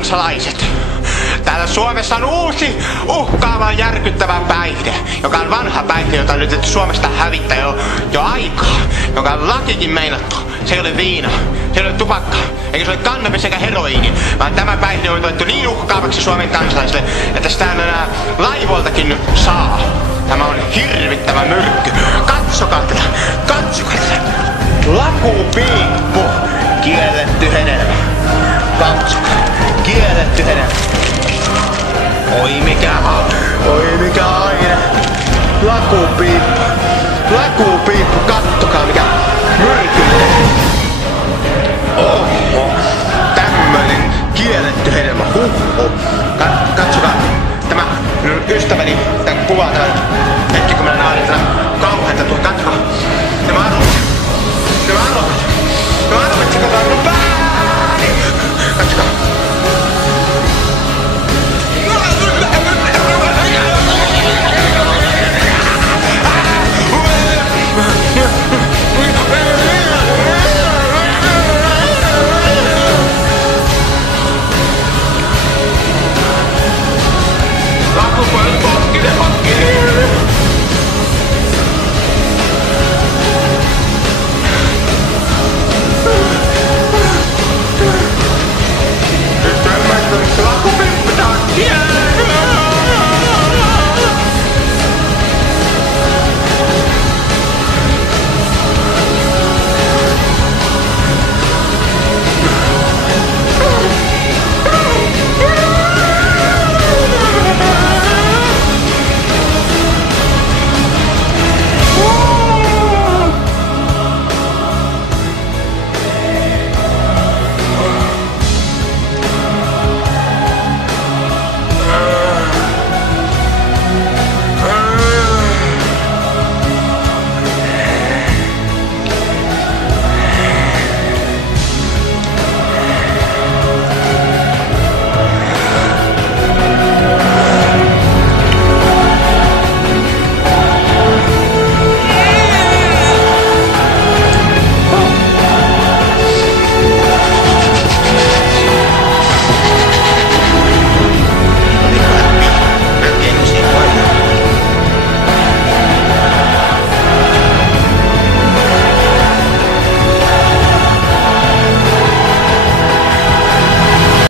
kansalaiset. Täällä Suomessa on uusi, uhkaava, järkyttävä päihde, joka on vanha päihde, jota on yritetty Suomesta hävittää jo aikaa, joka on lakikin meinattu. Se ei ole viina, se ei ole tupakka, eikä se ole kannabis eikä heroiini, vaan tämä päihde on tuettu niin uhkaavaksi Suomen kansalaisille, että sitä enää laivoiltakin nyt saa. Tämä on hirvittävä myrkky. Katsokaa tätä, katsokaa tätä. Lakupiippu, kielletty hedelmä. Katsokaa, kielletty hedelmä. Oi mikä aine. Lakupiippu, lakupiippu, kattokaa mikä myrkyllinen. Oho, tämmöinen kielletty hedelmä. Katsokaa, tämä ystäväni, tämän kuvaa tämän hetki kun mä näen